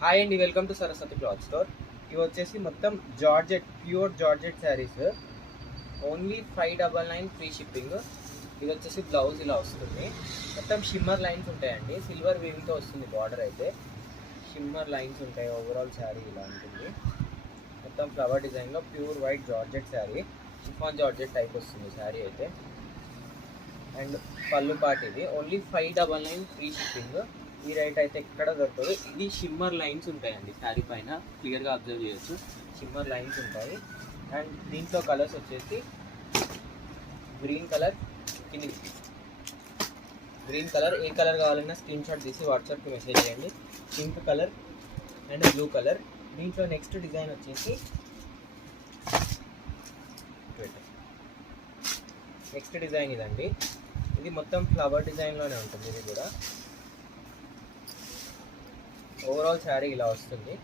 Hi అండి, welcome to Saraswati cloth store. ఇవి వచ్చేసి మొత్తం georgette, pure georgette saris. Only 599 free shipping. ఇది వచ్చేసి బ్లౌజ్ ఇలా వస్తుంది. మొత్తం షిమ్మర్ లైన్స్ ఉంటాయండి, సిల్వర్ వీవింగ్తో వస్తుంది. బార్డర్ అయితే షిమ్మర్ లైన్స్ ఉంటాయి. ఓవరాల్ శారీ ఇలా ఉంటుంది. మొత్తం ఫ్లవర్ డిజైన్లో pure white georgette sari, chiffon georgette type వస్తుంది శారీ అయితే. అండ్ పళ్ళు పాటు ఇది ఓన్లీ 599 ఫ్రీ షిప్పింగ్. ఈ రైట్ అయితే ఎక్కడ దొరకదు. ఇది షిమ్మర్ లైన్స్ ఉంటాయండి శారీ పైన, క్లియర్గా అబ్జర్వ్ చేయొచ్చు. షిమ్మర్ లైన్స్ ఉంటాయి. అండ్ దీంట్లో కలర్స్ వచ్చేసి గ్రీన్ కలర్, గ్రీన్ కలర్, ఏ కలర్ కావాలన్నా స్క్రీన్ షాట్ తీసి వాట్సాప్కి మెసేజ్ చేయండి. Pink colour and blue colour. దీంట్లో నెక్స్ట్ డిజైన్ వచ్చేసి నెక్స్ట్ డిజైన్ ఇదండి. ఇది మొత్తం ఫ్లవర్ డిజైన్లోనే ఉంటుంది. ఇది కూడా ఓవరాల్ శారీ ఇలా వస్తుంది.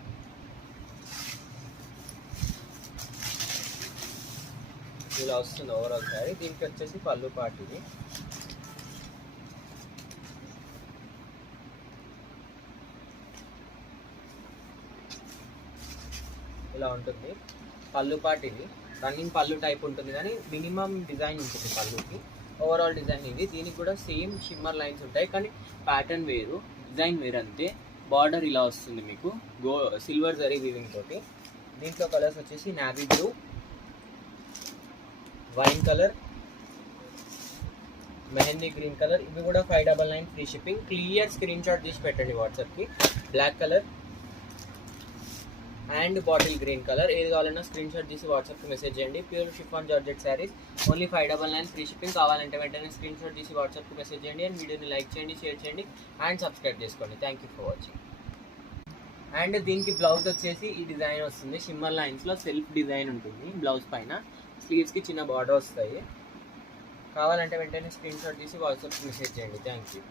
ఇలా వస్తుంది ఓవరాల్ శారీ. దీనికి వచ్చేసి పళ్ళు పాటు ఇది. ఇలా ఉంటుంది పళ్ళు పాటు ఇది. రన్నింగ్ పళ్ళు టైప్ ఉంటుంది, కానీ మినిమం డిజైన్ ఉంటుంది పళ్ళుకి. ఓవరాల్ డిజైన్ ఇది. దీనికి కూడా సేమ్ షిమ్మర్ లైన్స్ ఉంటాయి, కానీ ప్యాటర్న్ వేరు, డిజైన్ వేరు అంతే. బార్డర్ ఇలా వస్తుంది మీకు సిల్వర్ జరీ వీవింగ్ తోటి. దీంట్లో కలర్స్ వచ్చేసి navy blue, wine colour, mehndi green colour. ఇవి కూడా 599 free shipping. Clear screenshot తీసి పెట్టండి వాట్సాప్కి. Black colour and bottle green colour. ఏది కావాలన్నా స్క్రీన్ షాట్ తీసి వాట్సాప్కి మెసేజ్ చేయండి. Pure chiffon georgette saris only 599 free shipping. కావాలంటే వెంటనే స్క్రీన్ షాట్ తీసి వాట్సాప్కి మెసేజ్ చేయండి. అండ్ వీడియోని లైక్ చేయండి, షేర్ చేయండి అండ్ సబ్స్క్రైబ్ చేసుకోండి. Thank you for watching. And దీనికి బ్లౌజ్ వచ్చేసి ఈ డిజైన్ వస్తుంది. షిమ్మర్ లైన్స్లో సెల్ఫ్ డిజైన్ ఉంటుంది బ్లౌజ్ పైన. స్లీవ్స్కి చిన్న బార్డర్ వస్తాయి. కావాలంటే వెంటనే స్క్రీన్ షాట్ తీసి వాట్సాప్కి మెసేజ్ చేయండి. Thank you.